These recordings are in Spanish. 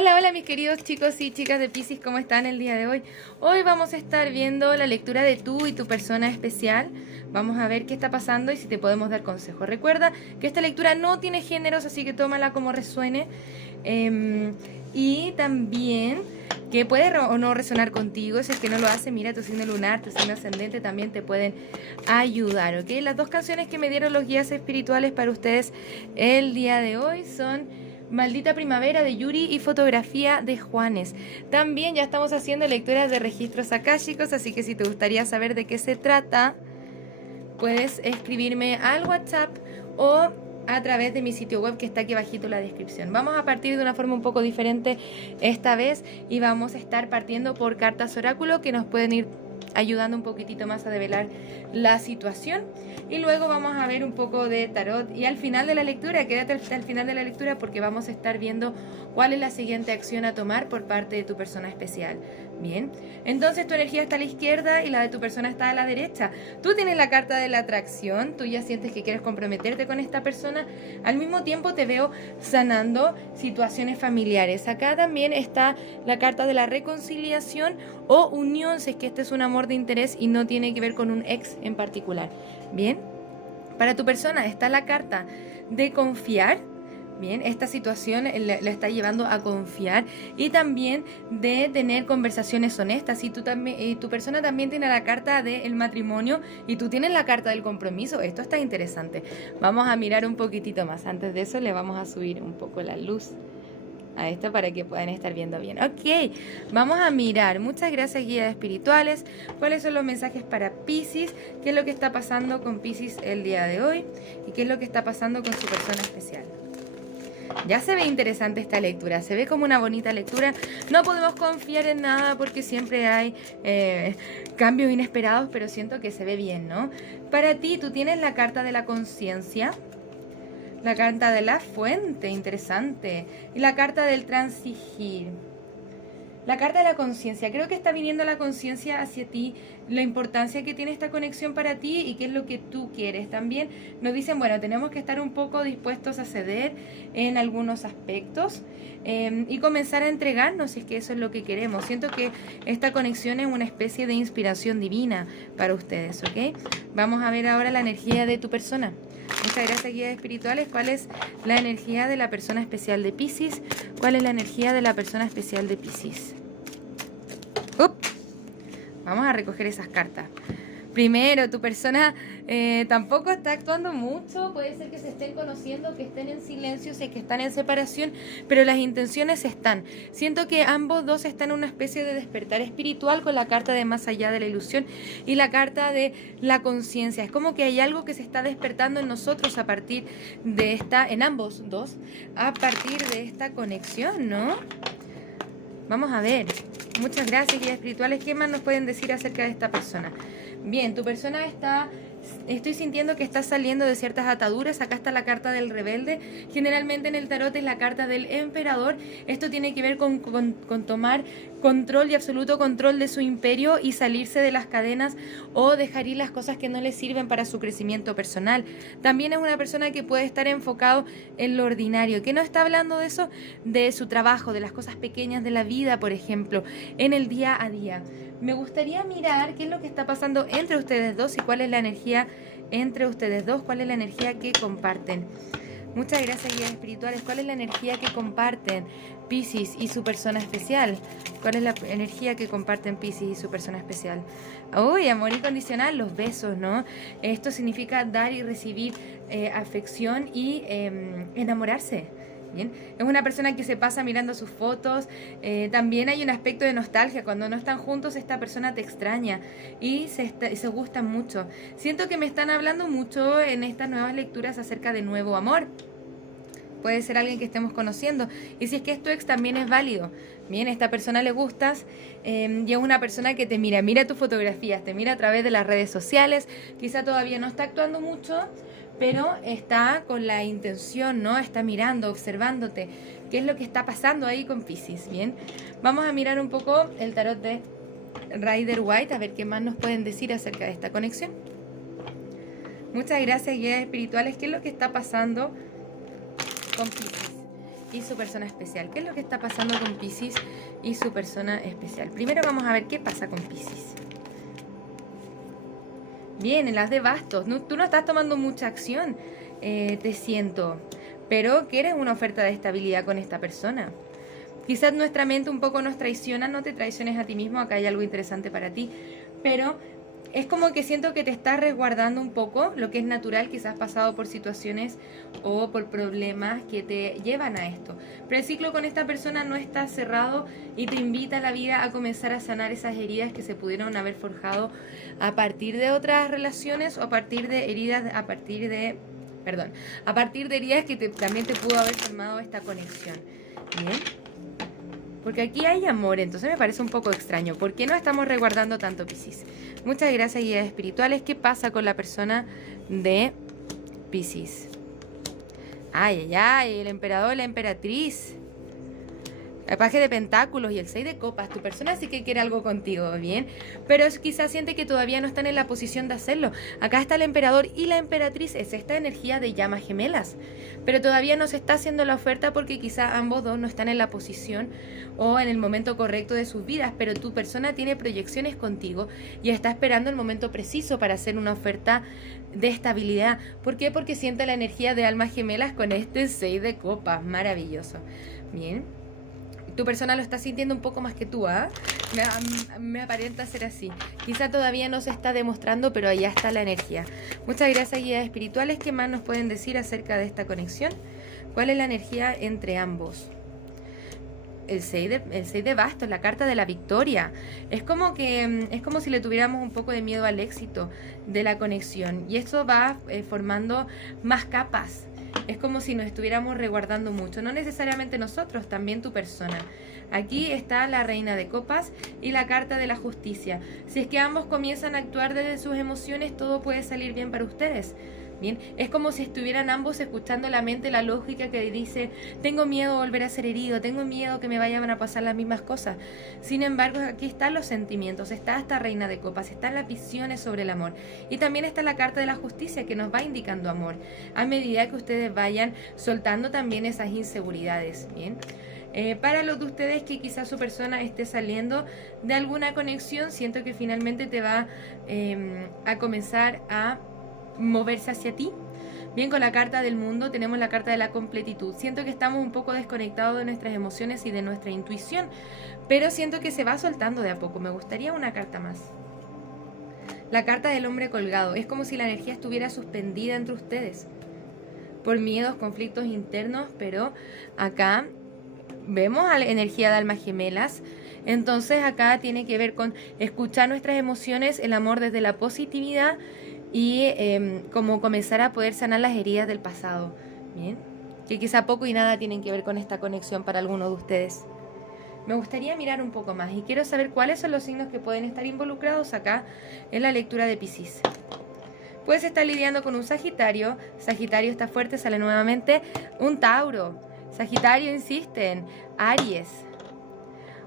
Hola, hola mis queridos chicos y chicas de Piscis, ¿cómo están el día de hoy? Hoy vamos a estar viendo la lectura de tú y tu persona especial. Vamos a ver qué está pasando y si te podemos dar consejos. Recuerda que esta lectura no tiene géneros, así que tómala como resuene. Y también que puede o no resonar contigo. Si es que no lo hace, mira, tu signo lunar, tu signo ascendente también te pueden ayudar, ¿ok? Las dos canciones que me dieron los guías espirituales para ustedes el día de hoy son Maldita Primavera de Yuri y Fotografía de Juanes. También ya estamos haciendo lecturas de registros akáshicos, así que si te gustaría saber de qué se trata, puedes escribirme al WhatsApp o a través de mi sitio web que está aquí abajito en la descripción. Vamos a partir de una forma un poco diferente esta vez y vamos a estar partiendo por cartas oráculo que nos pueden ir ayudando un poquitito más a develar la situación, y luego vamos a ver un poco de tarot y al final de la lectura, quédate al final de la lectura porque vamos a estar viendo cuál es la siguiente acción a tomar por parte de tu persona especial. Bien, entonces tu energía está a la izquierda y la de tu persona está a la derecha. Tú tienes la carta de la atracción, tú ya sientes que quieres comprometerte con esta persona, al mismo tiempo te veo sanando situaciones familiares. Acá también está la carta de la reconciliación o unión, si es que este es un amor de interés y no tiene que ver con un ex en particular. Bien, para tu persona está la carta de confiar. Bien, esta situación la está llevando a confiar y también de tener conversaciones honestas. Y tu persona también tiene la carta del matrimonio y tú tienes la carta del compromiso. Esto está interesante. Vamos a mirar un poquitito más. Antes de eso le vamos a subir un poco la luz a esto para que puedan estar viendo bien. Ok, vamos a mirar. Muchas gracias, guías espirituales. ¿Cuáles son los mensajes para Piscis? ¿Qué es lo que está pasando con Piscis el día de hoy? ¿Y qué es lo que está pasando con su persona especial? Ya se ve interesante esta lectura, se ve como una bonita lectura. No podemos confiar en nada porque siempre hay cambios inesperados, pero siento que se ve bien, ¿no? Para ti, tú tienes la carta de la conciencia, la carta de la fuente, interesante, y la carta del transigir. La carta de la conciencia, creo que está viniendo la conciencia hacia ti, la importancia que tiene esta conexión para ti y qué es lo que tú quieres. También nos dicen, bueno, tenemos que estar un poco dispuestos a ceder en algunos aspectos y comenzar a entregarnos si es que eso es lo que queremos. Siento que esta conexión es una especie de inspiración divina para ustedes, ¿ok? Vamos a ver ahora la energía de tu persona. Muchas gracias, guías espirituales. ¿Cuál es la energía de la persona especial de Piscis? ¿Cuál es la energía de la persona especial de Piscis? Vamos a recoger esas cartas. Primero, tu persona tampoco está actuando mucho. Puede ser que se estén conociendo, que estén en silencio, sé que están en separación, pero las intenciones están. Siento que ambos dos están en una especie de despertar espiritual con la carta de más allá de la ilusión y la carta de la conciencia. Es como que hay algo que se está despertando en nosotros a partir de en ambos dos, a partir de esta conexión, ¿no? Vamos a ver. Muchas gracias, guías espirituales. ¿Qué más nos pueden decir acerca de esta persona? Bien, tu persona estoy sintiendo que está saliendo de ciertas ataduras. Acá está la carta del rebelde. Generalmente en el tarot es la carta del emperador. Esto tiene que ver con tomar control y absoluto control de su imperio y salirse de las cadenas o dejar ir las cosas que no le sirven para su crecimiento personal. También es una persona que puede estar enfocado en lo ordinario. ¿Qué no está hablando de eso? De su trabajo, de las cosas pequeñas de la vida, por ejemplo, en el día a día. Me gustaría mirar qué es lo que está pasando entre ustedes dos y cuál es la energía entre ustedes dos, cuál es la energía que comparten. Muchas gracias, guías espirituales. ¿Cuál es la energía que comparten Piscis y su persona especial? ¿Cuál es la energía que comparten Piscis y su persona especial? Uy, amor incondicional, los besos, ¿no? Esto significa dar y recibir afección y enamorarse. Bien, es una persona que se pasa mirando sus fotos. También hay un aspecto de nostalgia. Cuando no están juntos, esta persona te extraña y se gustan mucho. Siento que me están hablando mucho en estas nuevas lecturas acerca de nuevo amor. Puede ser alguien que estemos conociendo. Y si es que es tu ex, también es válido. Bien, a esta persona le gustas y es una persona que te mira tus fotografías, te mira a través de las redes sociales. Quizá todavía no está actuando mucho, pero está con la intención, ¿no? Está mirando, observándote. ¿Qué es lo que está pasando ahí con Piscis? Bien, vamos a mirar un poco el tarot de Rider White, a ver qué más nos pueden decir acerca de esta conexión. Muchas gracias, guías espirituales. ¿Qué es lo que está pasando con Piscis? y su persona especial. ¿Qué es lo que está pasando con Piscis y su persona especial? Primero vamos a ver qué pasa con Piscis. Bien, en las de bastos. Tú no estás tomando mucha acción, te siento, pero quieres una oferta de estabilidad con esta persona. Quizás nuestra mente un poco nos traiciona, no te traiciones a ti mismo, acá hay algo interesante para ti, pero es como que siento que te estás resguardando un poco, lo que es natural, quizás has pasado por situaciones o por problemas que te llevan a esto. Pero el ciclo con esta persona no está cerrado y te invita a la vida a comenzar a sanar esas heridas que se pudieron haber forjado a partir de otras relaciones o a partir de heridas, a partir de heridas que también te pudo haber formado esta conexión. Bien. Porque aquí hay amor, entonces me parece un poco extraño. ¿Por qué no estamos resguardando tanto, Piscis? Muchas gracias, guías espirituales. ¿Qué pasa con la persona de Piscis? Ay, ay, ay, el emperador, la emperatriz. El paje de pentáculos y el 6 de copas. Tu persona sí que quiere algo contigo, ¿bien? Pero quizás siente que todavía no están en la posición de hacerlo. Acá está el emperador y la emperatriz. Es esta energía de llamas gemelas. Pero todavía no se está haciendo la oferta porque quizás ambos dos no están en la posición o en el momento correcto de sus vidas. Pero tu persona tiene proyecciones contigo y está esperando el momento preciso para hacer una oferta de estabilidad. ¿Por qué? Porque siente la energía de almas gemelas con este 6 de copas. Maravilloso. Bien. Tu persona lo está sintiendo un poco más que tú, ¿ah? Me aparenta ser así. Quizá todavía no se está demostrando, pero allá está la energía. Muchas gracias, guías espirituales. ¿Qué más nos pueden decir acerca de esta conexión? ¿Cuál es la energía entre ambos? El 6 de bastos, la carta de la victoria. Es como si le tuviéramos un poco de miedo al éxito de la conexión. Y esto va formando más capas. Es como si nos estuviéramos resguardando mucho, no necesariamente nosotros, también tu persona. Aquí está la reina de copas y la carta de la justicia. Si es que ambos comienzan a actuar desde sus emociones, todo puede salir bien para ustedes. Bien, es como si estuvieran ambos escuchando la mente, la lógica que dice, tengo miedo a volver a ser herido, tengo miedo que me vayan a pasar las mismas cosas. Sin embargo, aquí están los sentimientos, está esta reina de copas, están las visiones sobre el amor. Y también está la carta de la justicia que nos va indicando amor, a medida que ustedes vayan soltando también esas inseguridades. Bien. Para los de ustedes que quizás su persona esté saliendo de alguna conexión, siento que finalmente te va a comenzar a moverse hacia ti. Bien, con la carta del mundo tenemos la carta de la completitud. Siento que estamos un poco desconectados de nuestras emociones y de nuestra intuición, pero siento que se va soltando de a poco. Me gustaría una carta más. La carta del hombre colgado. Es como si la energía estuviera suspendida entre ustedes por miedos, conflictos internos, pero acá vemos a la energía de almas gemelas. Entonces acá tiene que ver con escuchar nuestras emociones, el amor desde la positividad y como comenzar a poder sanar las heridas del pasado. Bien, que quizá poco y nada tienen que ver con esta conexión para alguno de ustedes. Me gustaría mirar un poco más y quiero saber cuáles son los signos que pueden estar involucrados acá en la lectura de Piscis. Puedes estar lidiando con un Sagitario. Sagitario está fuerte, sale nuevamente un Tauro. Sagitario, insisten, Aries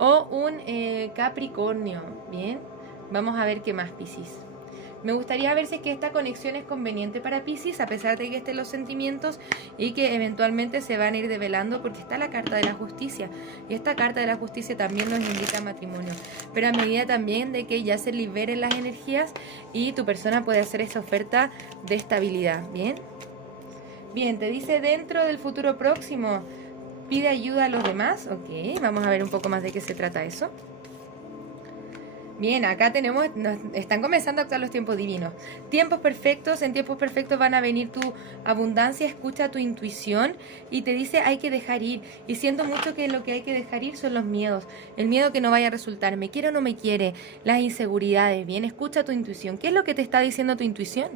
o un Capricornio. Bien, vamos a ver qué más, Piscis. Me gustaría ver si es que esta conexión es conveniente para Piscis, a pesar de que estén los sentimientos y que eventualmente se van a ir develando, porque está la carta de la justicia. Y esta carta de la justicia también nos invita a matrimonio. Pero a medida también de que ya se liberen las energías y tu persona puede hacer esa oferta de estabilidad. Bien. Bien, te dice dentro del futuro próximo, pide ayuda a los demás. Ok, vamos a ver un poco más de qué se trata eso. Bien, acá están comenzando a actuar los tiempos divinos. Tiempos perfectos, en tiempos perfectos van a venir tu abundancia, escucha tu intuición y te dice hay que dejar ir. Y siento mucho que lo que hay que dejar ir son los miedos. El miedo que no vaya a resultar, me quiere o no me quiere, las inseguridades. Bien, escucha tu intuición. ¿Qué es lo que te está diciendo tu intuición?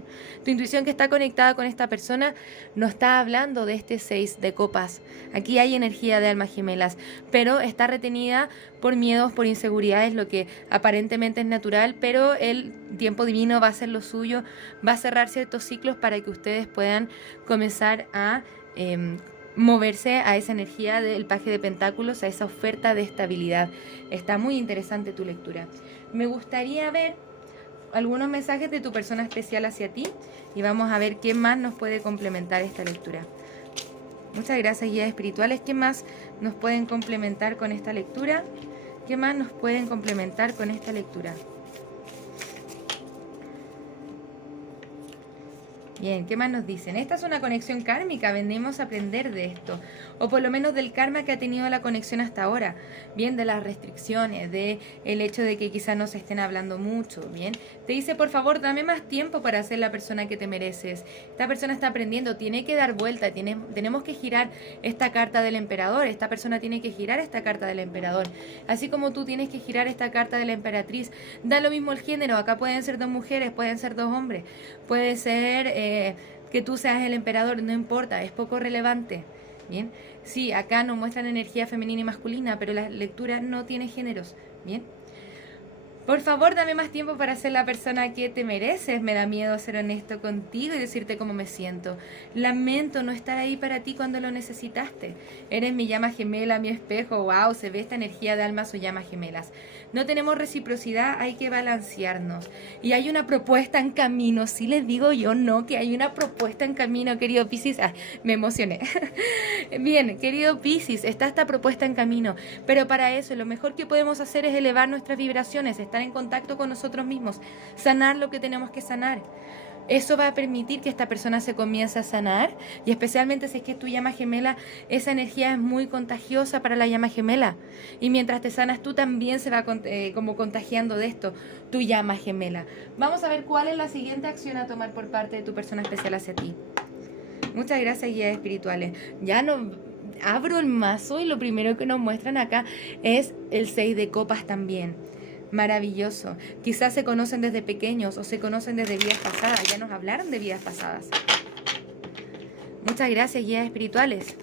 Tu intuición que está conectada con esta persona nos está hablando de este 6 de copas. Aquí hay energía de almas gemelas, pero está retenida por miedos, por inseguridades, lo que aparentemente es natural, pero el tiempo divino va a hacer lo suyo, va a cerrar ciertos ciclos para que ustedes puedan comenzar a moverse a esa energía del paje de pentáculos, a esa oferta de estabilidad. Está muy interesante tu lectura. Me gustaría ver algunos mensajes de tu persona especial hacia ti y vamos a ver qué más nos puede complementar esta lectura. Muchas gracias, guías espirituales. ¿Qué más nos pueden complementar con esta lectura? ¿Qué más nos pueden complementar con esta lectura? Bien, ¿qué más nos dicen? Esta es una conexión kármica, venimos a aprender de esto, o por lo menos del karma que ha tenido la conexión hasta ahora, bien, de las restricciones, de el hecho de que quizás no se estén hablando mucho, bien. Te dice, por favor, dame más tiempo para ser la persona que te mereces. Esta persona está aprendiendo, tiene que dar vuelta, tenemos que girar esta carta del emperador, esta persona tiene que girar esta carta del emperador, así como tú tienes que girar esta carta de la emperatriz. Da lo mismo el género, acá pueden ser dos mujeres, pueden ser dos hombres, puede ser que tú seas el emperador, no importa, es poco relevante. Bien, sí, acá nos muestran energía femenina y masculina, pero la lectura no tiene géneros. Bien, por favor, dame más tiempo para ser la persona que te mereces. Me da miedo ser honesto contigo y decirte cómo me siento. Lamento no estar ahí para ti cuando lo necesitaste. Eres mi llama gemela, mi espejo. Wow, se ve esta energía de almas o llamas gemelas. No tenemos reciprocidad, hay que balancearnos. Y hay una propuesta en camino. Sí les digo yo, no, que hay una propuesta en camino, querido Piscis. Ah, me emocioné. Bien, querido Piscis, está esta propuesta en camino. Pero para eso, lo mejor que podemos hacer es elevar nuestras vibraciones, estar en contacto con nosotros mismos, sanar lo que tenemos que sanar. Eso va a permitir que esta persona se comience a sanar, y especialmente si es que es tu llama gemela, esa energía es muy contagiosa para la llama gemela. Y mientras te sanas tú, también se va como contagiando de esto tu llama gemela. Vamos a ver cuál es la siguiente acción a tomar por parte de tu persona especial hacia ti. Muchas gracias, guías espirituales. Ya no abro el mazo y lo primero que nos muestran acá es el 6 de copas también. Maravilloso. Quizás se conocen desde pequeños o se conocen desde vidas pasadas. Ya nos hablaron de vidas pasadas. Muchas gracias, guías espirituales.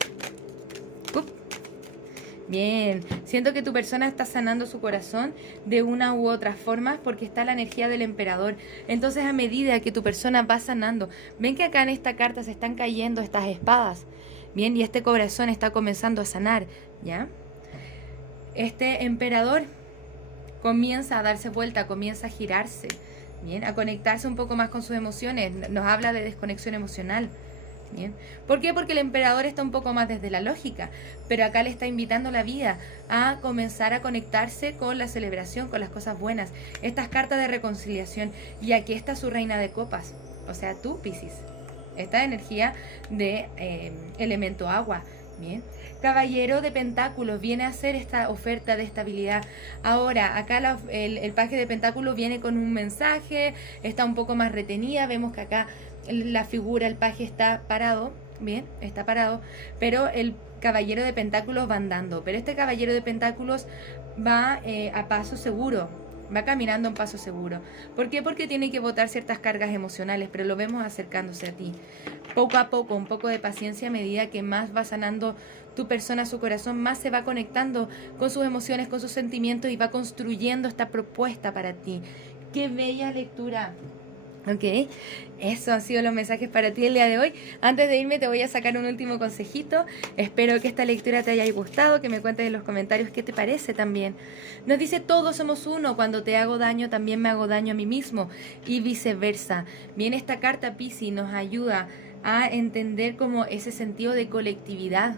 Bien, siento que tu persona está sanando su corazón de una u otra forma porque está la energía del emperador. Entonces, a medida que tu persona va sanando, ven que acá en esta carta se están cayendo estas espadas. Bien, y este corazón está comenzando a sanar, ¿ya? Este emperador comienza a darse vuelta, comienza a girarse, bien, a conectarse un poco más con sus emociones. Nos habla de desconexión emocional. Bien. ¿Por qué? Porque el emperador está un poco más desde la lógica, pero acá le está invitando la vida a comenzar a conectarse con la celebración, con las cosas buenas. Estas cartas de reconciliación, y aquí está su reina de copas, o sea, tú, Piscis. Esta energía de elemento agua, bien. Caballero de Pentáculos viene a hacer esta oferta de estabilidad. Ahora, acá el paje de Pentáculos viene con un mensaje, está un poco más retenida. Vemos que acá la figura, el paje está parado, bien, está parado, pero el Caballero de Pentáculos va andando. Pero este Caballero de Pentáculos va a paso seguro, va caminando en paso seguro. ¿Por qué? Porque tiene que botar ciertas cargas emocionales, pero lo vemos acercándose a ti. Poco a poco, un poco de paciencia, a medida que más va sanando tu persona, su corazón, más se va conectando con sus emociones, con sus sentimientos, y va construyendo esta propuesta para ti. ¡Qué bella lectura! Ok, eso han sido los mensajes para ti el día de hoy. Antes de irme te voy a sacar un último consejito. Espero que esta lectura te haya gustado, que me cuentes en los comentarios qué te parece también. Nos dice, todos somos uno, cuando te hago daño también me hago daño a mí mismo, y viceversa. Bien, esta carta Piscis nos ayuda a entender como ese sentido de colectividad.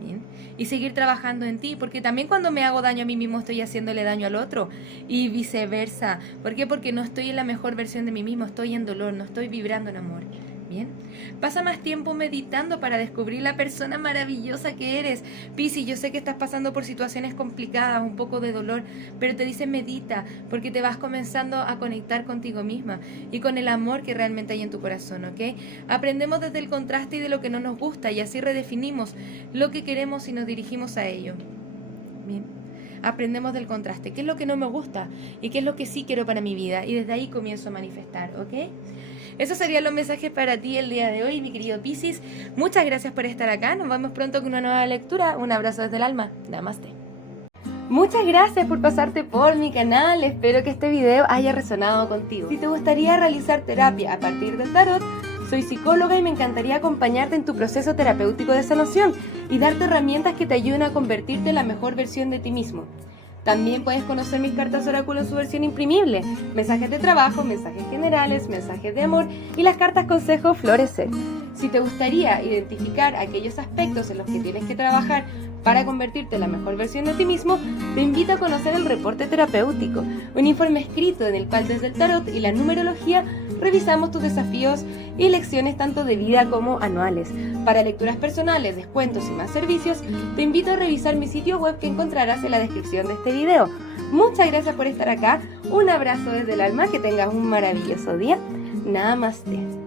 Bien. Y seguir trabajando en ti, porque también cuando me hago daño a mí mismo estoy haciéndole daño al otro, y viceversa. ¿Por qué? Porque no estoy en la mejor versión de mí mismo, estoy en dolor, no estoy vibrando en amor. Bien, pasa más tiempo meditando para descubrir la persona maravillosa que eres. Piscis, yo sé que estás pasando por situaciones complicadas, un poco de dolor, pero te dice medita, porque te vas comenzando a conectar contigo misma y con el amor que realmente hay en tu corazón, ¿ok? Aprendemos desde el contraste y de lo que no nos gusta, y así redefinimos lo que queremos y nos dirigimos a ello. Bien, aprendemos del contraste, qué es lo que no me gusta y qué es lo que sí quiero para mi vida, y desde ahí comienzo a manifestar, ¿ok? Esos serían los mensajes para ti el día de hoy, mi querido Piscis. Muchas gracias por estar acá. Nos vemos pronto con una nueva lectura. Un abrazo desde el alma. Namaste. Muchas gracias por pasarte por mi canal. Espero que este video haya resonado contigo. Si te gustaría realizar terapia a partir del tarot, soy psicóloga y me encantaría acompañarte en tu proceso terapéutico de sanación y darte herramientas que te ayuden a convertirte en la mejor versión de ti mismo. También puedes conocer mis cartas oráculo en su versión imprimible, mensajes de trabajo, mensajes generales, mensajes de amor y las cartas consejo Florecer. Si te gustaría identificar aquellos aspectos en los que tienes que trabajar para convertirte en la mejor versión de ti mismo, te invito a conocer el reporte terapéutico, un informe escrito en el cual desde el tarot y la numerología revisamos tus desafíos y lecciones tanto de vida como anuales. Para lecturas personales, descuentos y más servicios, te invito a revisar mi sitio web que encontrarás en la descripción de este video. Muchas gracias por estar acá, un abrazo desde el alma, que tengas un maravilloso día. Namaste.